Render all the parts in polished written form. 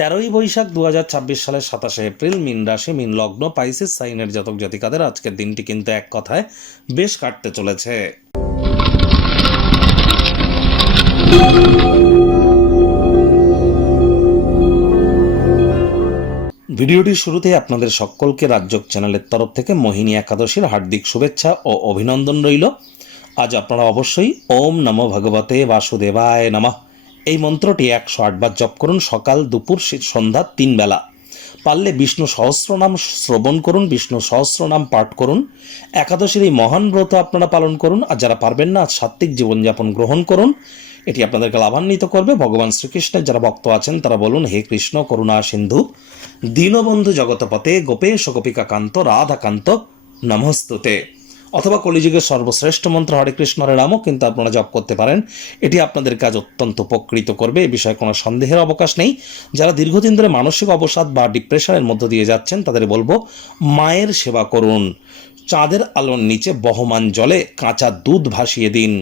13ই বৈশাখ 2026 সালের 27শে এপ্রিল, মীন রাশি, মীন লগ্ন, পাইসিস সাইনের জাতক জাতিকাদের আজকের দিনটি কিন্তু এক কথায় বেশ কাটতে চলেছে। ভিডিওটির শুরুতেই আপনাদের সকলকে রাজযোগ চ্যানেলের তরফ থেকে মোহিনী একাদশীর হার্দিক শুভেচ্ছা ও অভিনন্দন রইল। আজ আপনারা অবশ্যই ওম নমো ভগবতে বাসুদেবায় নমঃ এই মন্ত্রটি 108 বার জপ করুন, সকাল, দুপুর, সন্ধ্যা 3 বেলা। পারলে বিষ্ণু সহস্রনাম শ্রবণ করুন, বিষ্ণু সহস্রনাম পাঠ করুন। একাদশীর এই মহান ব্রত আপনারা পালন করুন। আর যারা পারবেন না, আজ সাত্ত্বিক জীবনযাপন গ্রহণ করুন, এটি আপনাদেরকে লাভান্বিত করবে। ভগবান শ্রীকৃষ্ণের যারা ভক্ত আছেন তারা বলুন, হে কৃষ্ণ করুণা সিন্ধু দীনবন্ধু জগতপতে গোপেশ গোপিকাকান্ত রাধাকান্ত নমস্তুতে। অথবা কলিযুগের সর্বশ্রেষ্ঠ মন্ত্র হরে কৃষ্ণ হরে রামও কিন্তু আপনারা জপ করতে পারেন। এটি আপনাদের কাজ অত্যন্ত উপকৃত করবে, এ বিষয়ে কোনো সন্দেহের অবকাশ নেই। যারা দীর্ঘদিন ধরে মানসিক অবসাদ বা ডিপ্রেশনের মধ্য দিয়ে যাচ্ছেন তাদের বলবো, মায়ের সেবা করুন। চাঁদের আলোর নিচে বহমান জলে কাঁচা দুধ ভাসিয়ে দিন।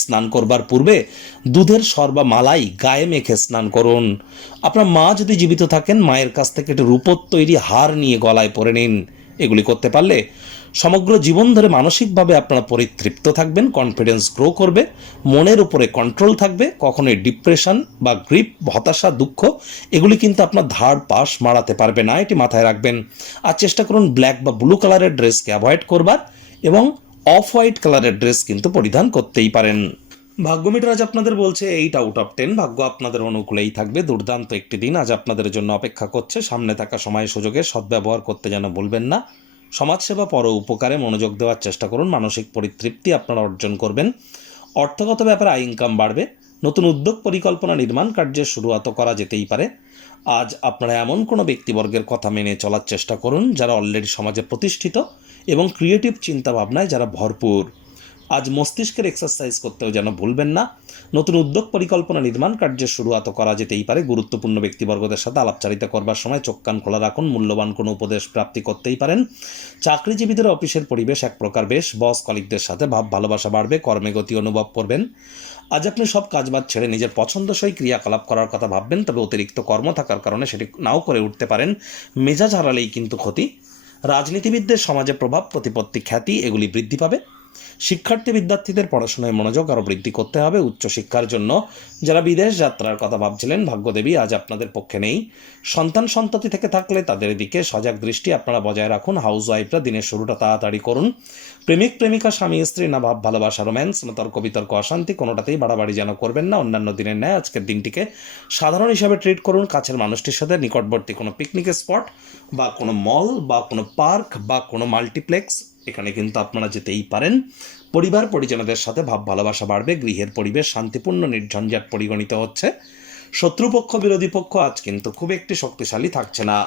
স্নান করবার পূর্বে দুধের সর বা মালাই গায়ে মেখে স্নান করুন। আপনার মা যদি জীবিত থাকেন, মায়ের কাছ থেকে একটি রূপোর তৈরি হার নিয়ে গলায় পরে নিন। এগুলি করতে পারলে সমগ্র জীবন ধরে মানসিকভাবে আপনারা পরিতৃপ্ত থাকবেন, কনফিডেন্স গ্রো করবে, মনের উপরে কন্ট্রোল থাকবে। কখনোই ডিপ্রেশন বা গ্রিপ, হতাশা, দুঃখ এগুলি কিন্তু আপনার ধার পাশ মারাতে পারবে না, এটি মাথায় রাখবেন। আর চেষ্টা করুন ব্ল্যাক বা ব্লু কালারের ড্রেসকে অ্যাভয়েড করবার এবং অফ হোয়াইট কালারের ড্রেস কিন্তু পরিধান করতেই পারেন। ভাগ্যমিটার আজ আপনাদের বলছে 8 আউট অফ 10, ভাগ্য আপনাদের অনুকূলেই থাকবে। দুর্দান্ত একটি দিন আজ আপনাদের জন্য অপেক্ষা করছে। সামনে থাকা সময় সুযোগে সদ্ব্যবহার করতে যেন ভুলবেন না। সমাজসেবা, পর উপকারে মনোযোগ দেওয়ার চেষ্টা করুন। মানসিক পরিতৃপ্তি আপনারা অর্জন করবেন। অর্থগত ব্যাপারে আয় ইনকাম বাড়বে। নতুন উদ্যোগ, পরিকল্পনা, নির্মাণ কার্যের শুরুয়াত করা যেতেই পারে। আজ আপনারা এমন কোনো ব্যক্তিবর্গের কথা মেনে চলার চেষ্টা করুন যারা অলরেডি সমাজে প্রতিষ্ঠিত এবং ক্রিয়েটিভ চিন্তাভাবনায় যারা ভরপুর। আজ মস্তিষ্কের এক্সারসাইজ করতেও যেন ভুলবেন না। নতুন উদ্যোগ, পরিকল্পনা, নির্মাণ কার্যের শুরুয়াত করা যেতেই পারে। গুরুত্বপূর্ণ ব্যক্তিবর্গদের সাথে আলাপচারিতা করবার সময় চোখ কান খোলা রাখুন। মূল্যবান কোনো উপদেশ প্রাপ্তি করতেই পারেন। চাকরিজীবীদের অফিসের পরিবেশ এক প্রকার বেশ। বস কলিগদের সাথে ভাব ভালোবাসা বাড়বে, কর্মে গতি অনুভব করবেন। আজ আপনি সব কাজবাজ ছেড়ে নিজের পছন্দসই ক্রিয়াকলাপ করার কথা ভাববেন, তবে অতিরিক্ত কর্ম থাকার কারণে সেটি নাও করে উঠতে পারেন। মেজাজ হারালেই কিন্তু ক্ষতি। রাজনীতিবিদদের সমাজে প্রভাব, প্রতিপত্তি, খ্যাতি এগুলি বৃদ্ধি পাবে। শিক্ষার্থী বিদ্যার্থীদের পড়াশোনায় মনোযোগ আরও বৃদ্ধি করতে হবে। উচ্চশিক্ষার জন্য যারা বিদেশ যাত্রার কথা ভাবছিলেন, ভাগ্যদেবী আজ আপনাদের পক্ষে নেই। সন্তান সন্ততি থেকে থাকলে তাদের দিকে সজাগ দৃষ্টি আপনারা বজায় রাখুন। হাউস ওয়াইফরা দিনের শুরুটা তাড়াতাড়ি করুন। প্রেমিক প্রেমিকা, স্বামী স্ত্রী না ভাব ভালোবাসা, রোম্যান্স না তর্ক বিতর্ক, অশান্তি কোনোটাতেই বাড়াবাড়ি যেন করবেন না। অন্যান্য দিনের ন্যায় আজকের দিনটিকে সাধারণ হিসাবে ট্রিট করুন। কাছের মানুষটির সাথে নিকটবর্তী কোনো পিকনিক স্পট বা কোনো মল বা কোনো পার্ক বা কোনো মাল্টিপ্লেক্স এখানে কিন্তু আপনারা যেতেই পারেন। পরিবার পরিজনদের সাথে ভাব ভালোবাসা বাড়বে। গৃহের পরিবেশ শান্তিপূর্ণ, নির্ঝঞ্ঝাট পরিগণিত হচ্ছে। শত্রুপক্ষ, বিরোধী পক্ষ আজ কিন্তু খুব একটি শক্তিশালী থাকছে না।